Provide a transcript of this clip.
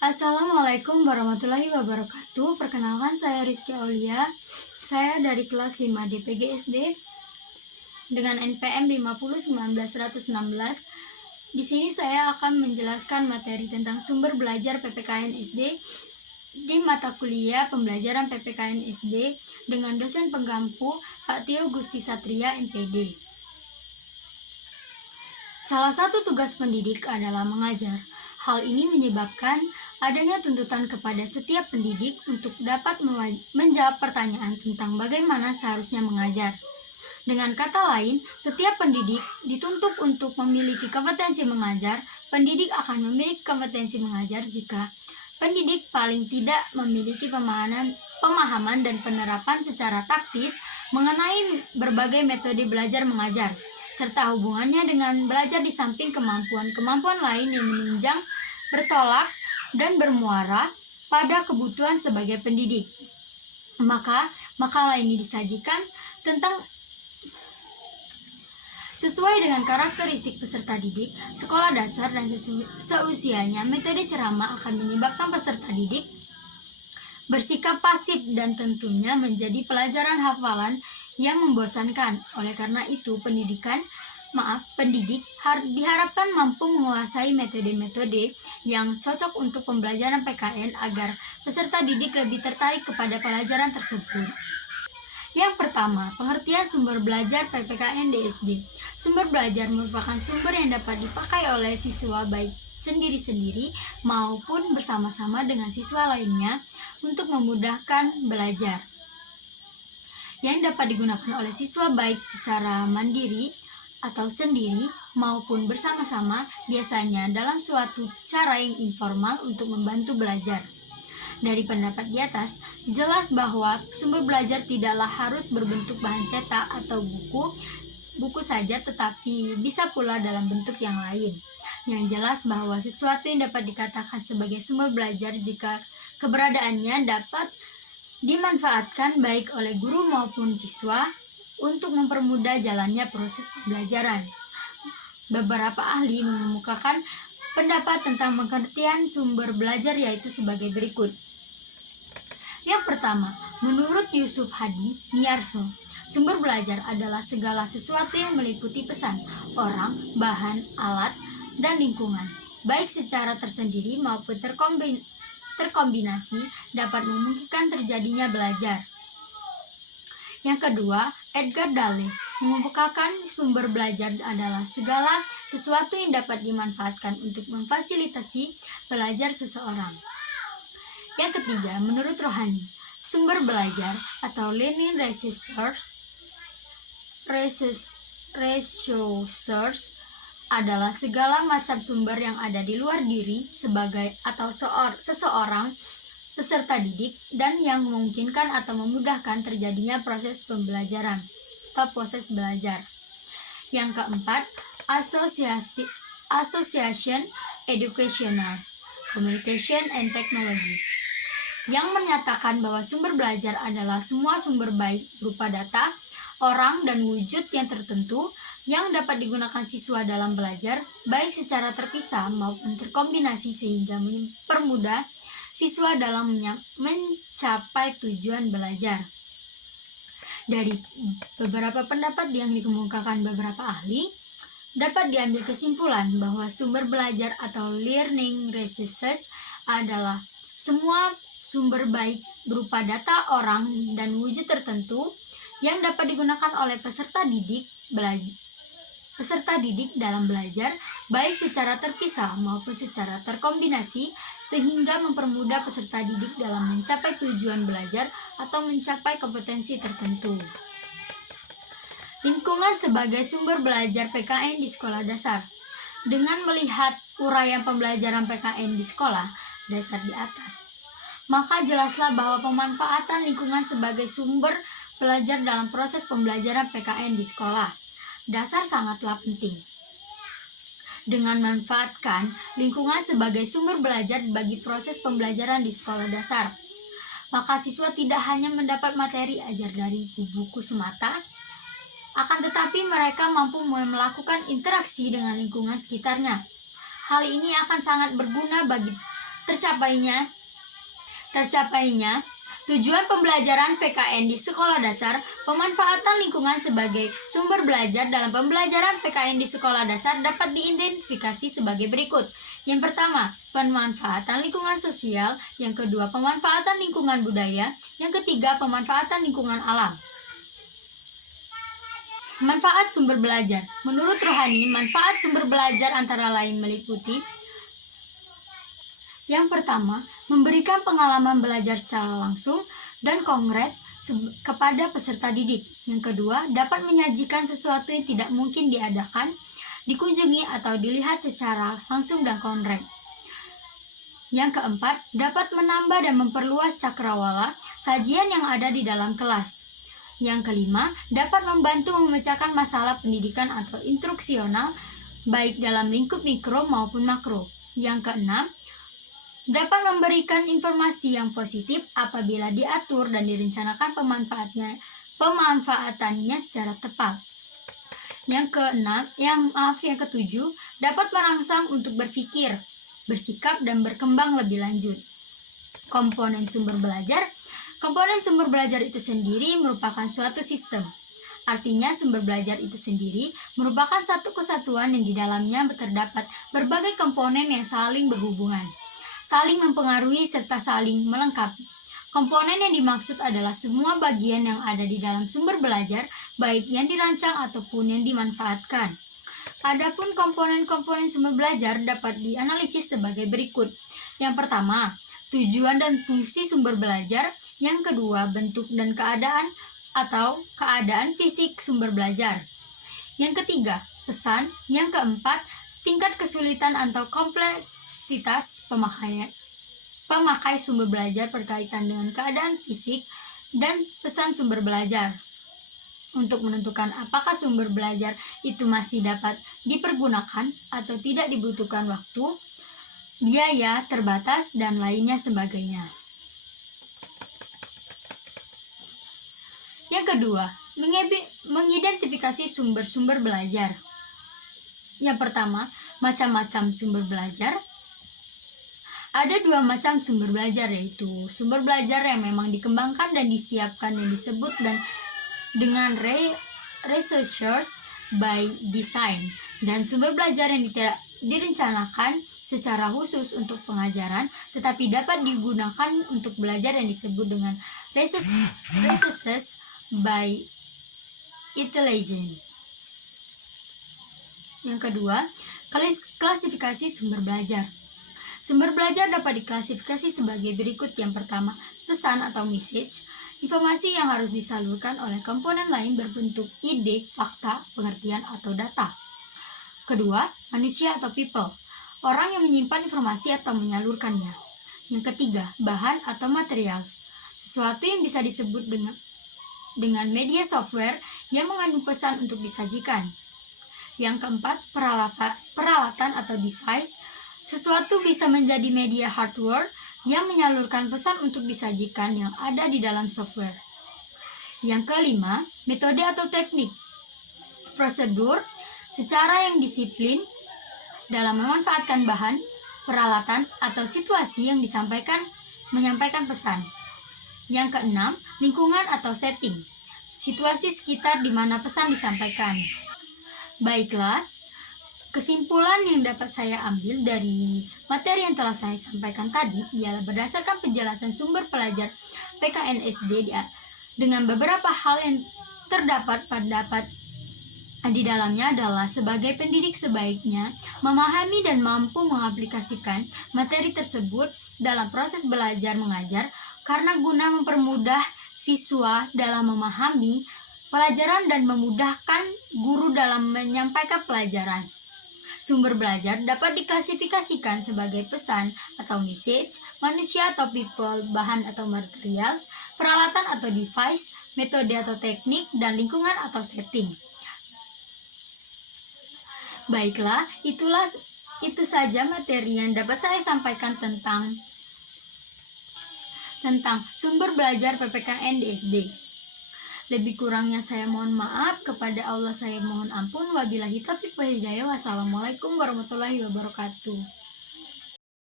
Assalamualaikum warahmatullahi wabarakatuh. Perkenalkan, saya Rizky Aulia. Saya dari kelas 5 DPG SD dengan NPM 5019116. Di sini saya akan menjelaskan materi tentang sumber belajar PPKN SD di mata kuliah pembelajaran PPKN SD dengan dosen penggampu Pak Tio Gusti Satria MPD. Salah satu tugas pendidik adalah mengajar. Hal ini menyebabkan adanya tuntutan kepada setiap pendidik untuk dapat menjawab pertanyaan tentang bagaimana seharusnya mengajar. Dengan kata lain, setiap pendidik dituntut untuk memiliki kompetensi mengajar. Pendidik akan memiliki kompetensi mengajar jika pendidik paling tidak memiliki pemahaman dan penerapan secara taktis mengenai berbagai metode belajar mengajar, serta hubungannya dengan belajar di samping kemampuan lain yang menunjang, bertolak, dan bermuara pada kebutuhan sebagai pendidik. Maka, makalah ini disajikan tentang sesuai dengan karakteristik peserta didik, sekolah dasar dan seusianya. Metode ceramah akan menyebabkan peserta didik bersikap pasif dan tentunya menjadi pelajaran hafalan yang membosankan. Oleh karena itu, pendidik diharapkan mampu menguasai metode-metode yang cocok untuk pembelajaran PKN agar peserta didik lebih tertarik kepada pelajaran tersebut. Yang pertama, pengertian sumber belajar PPKN di SD. Sumber belajar merupakan sumber yang dapat dipakai oleh siswa baik sendiri-sendiri maupun bersama-sama dengan siswa lainnya untuk memudahkan belajar. Yang dapat digunakan oleh siswa baik secara mandiri atau sendiri maupun bersama-sama, biasanya dalam suatu cara yang informal untuk membantu belajar. Dari pendapat di atas, jelas bahwa sumber belajar tidaklah harus berbentuk bahan cetak atau buku saja, tetapi bisa pula dalam bentuk yang lain. Yang jelas bahwa sesuatu yang dapat dikatakan sebagai sumber belajar jika keberadaannya dapat dimanfaatkan baik oleh guru maupun siswa untuk mempermudah jalannya proses pembelajaran. Beberapa ahli mengemukakan pendapat tentang pengertian sumber belajar yaitu sebagai berikut. Yang pertama, menurut Yusuf Hadi Niarso, sumber belajar adalah segala sesuatu yang meliputi pesan, orang, bahan, alat, dan lingkungan, baik secara tersendiri maupun terkombinasi dapat memungkinkan terjadinya belajar. Yang kedua, Edgar Dale mengemukakan sumber belajar adalah segala sesuatu yang dapat dimanfaatkan untuk memfasilitasi belajar seseorang. Yang ketiga, menurut Rohani, sumber belajar atau learning resources adalah segala macam sumber yang ada di luar diri sebagai atau seseorang peserta didik dan yang memungkinkan atau memudahkan terjadinya proses pembelajaran atau proses belajar. Yang keempat, Association Educational Communication and Technology yang menyatakan bahwa sumber belajar adalah semua sumber baik berupa data, orang, dan wujud yang tertentu yang dapat digunakan siswa dalam belajar baik secara terpisah maupun terkombinasi sehingga mempermudah siswa dalam mencapai tujuan belajar. Dari beberapa pendapat yang dikemukakan beberapa ahli, dapat diambil kesimpulan bahwa sumber belajar atau learning resources adalah semua sumber baik berupa data, orang, dan wujud tertentu yang dapat digunakan oleh peserta didik dalam belajar baik secara terpisah maupun secara terkombinasi sehingga mempermudah peserta didik dalam mencapai tujuan belajar atau mencapai kompetensi tertentu. Lingkungan sebagai sumber belajar PKN di sekolah dasar. Dengan melihat uraian pembelajaran PKN di sekolah dasar di atas, maka jelaslah bahwa pemanfaatan lingkungan sebagai sumber belajar dalam proses pembelajaran PKN di sekolah dasar sangatlah penting. Dengan memanfaatkan lingkungan sebagai sumber belajar bagi proses pembelajaran di sekolah dasar, maka siswa tidak hanya mendapat materi ajar dari buku semata, akan tetapi mereka mampu melakukan interaksi dengan lingkungan sekitarnya. Hal ini akan sangat berguna bagi tercapainya tujuan pembelajaran PKN di sekolah dasar. Pemanfaatan lingkungan sebagai sumber belajar dalam pembelajaran PKN di sekolah dasar dapat diidentifikasi sebagai berikut. Yang pertama, pemanfaatan lingkungan sosial. Yang kedua, pemanfaatan lingkungan budaya. Yang ketiga, pemanfaatan lingkungan alam. Manfaat sumber belajar. Menurut Rohani, manfaat sumber belajar antara lain meliputi: yang pertama, memberikan pengalaman belajar secara langsung dan konkret kepada peserta didik. Yang kedua, dapat menyajikan sesuatu yang tidak mungkin diadakan, dikunjungi atau dilihat secara langsung dan konkret. Yang keempat, dapat menambah dan memperluas cakrawala sajian yang ada di dalam kelas. Yang kelima, dapat membantu memecahkan masalah pendidikan atau instruksional baik dalam lingkup mikro maupun makro. Yang keenam, dapat memberikan informasi yang positif apabila diatur dan direncanakan pemanfaatannya secara tepat. Yang ketujuh, dapat merangsang untuk berpikir, bersikap, dan berkembang lebih lanjut. Komponen sumber belajar. Komponen sumber belajar itu sendiri merupakan suatu sistem. Artinya, sumber belajar itu sendiri merupakan satu kesatuan yang di dalamnya terdapat berbagai komponen yang saling berhubungan, saling mempengaruhi, serta saling melengkapi. Komponen yang dimaksud adalah semua bagian yang ada di dalam sumber belajar, baik yang dirancang ataupun yang dimanfaatkan. Adapun komponen-komponen sumber belajar dapat dianalisis sebagai berikut. Yang pertama, tujuan dan fungsi sumber belajar. Yang kedua, bentuk dan keadaan atau keadaan fisik sumber belajar. Yang ketiga, pesan. Yang keempat, tingkat kesulitan atau kompleksitas pemakai sumber belajar berkaitan dengan keadaan fisik dan pesan sumber belajar. Untuk menentukan apakah sumber belajar itu masih dapat dipergunakan atau tidak, dibutuhkan waktu, biaya terbatas, dan lainnya sebagainya. Yang kedua, mengidentifikasi sumber-sumber belajar. Yang pertama, macam-macam sumber belajar. Ada dua macam sumber belajar, yaitu sumber belajar yang memang dikembangkan dan disiapkan yang disebut dengan researchers by design, dan sumber belajar yang tidak direncanakan secara khusus untuk pengajaran tetapi dapat digunakan untuk belajar yang disebut dengan researchers by intelligence. Yang kedua, klasifikasi sumber belajar. Sumber belajar dapat diklasifikasi sebagai berikut. Yang pertama, pesan atau message, informasi yang harus disalurkan oleh komponen lain berbentuk ide, fakta, pengertian, atau data. Kedua, manusia atau people, orang yang menyimpan informasi atau menyalurkannya. Yang ketiga, bahan atau materials, sesuatu yang bisa disebut dengan media software yang mengandung pesan untuk disajikan. Yang keempat, peralatan atau device, sesuatu bisa menjadi media hardware yang menyalurkan pesan untuk disajikan yang ada di dalam software. Yang kelima, metode atau teknik, prosedur, secara yang disiplin dalam memanfaatkan bahan, peralatan, atau situasi yang menyampaikan pesan. Yang keenam, lingkungan atau setting, situasi sekitar di mana pesan disampaikan. Baiklah, kesimpulan yang dapat saya ambil dari materi yang telah saya sampaikan tadi ialah berdasarkan penjelasan sumber pelajar PKN SD dengan beberapa hal yang terdapat di dalamnya adalah sebagai pendidik sebaiknya memahami dan mampu mengaplikasikan materi tersebut dalam proses belajar mengajar karena guna mempermudah siswa dalam memahami pelajaran dan memudahkan guru dalam menyampaikan pelajaran. Sumber belajar dapat diklasifikasikan sebagai pesan atau message, manusia atau people, bahan atau materials, peralatan atau device, metode atau teknik, dan lingkungan atau setting. Baiklah, itu saja materi yang dapat saya sampaikan tentang sumber belajar PPKN di SD. Lebih kurangnya saya mohon maaf, kepada Allah saya mohon ampun. Wabillahi taufiq wal hidayah. Wassalamualaikum warahmatullahi wabarakatuh.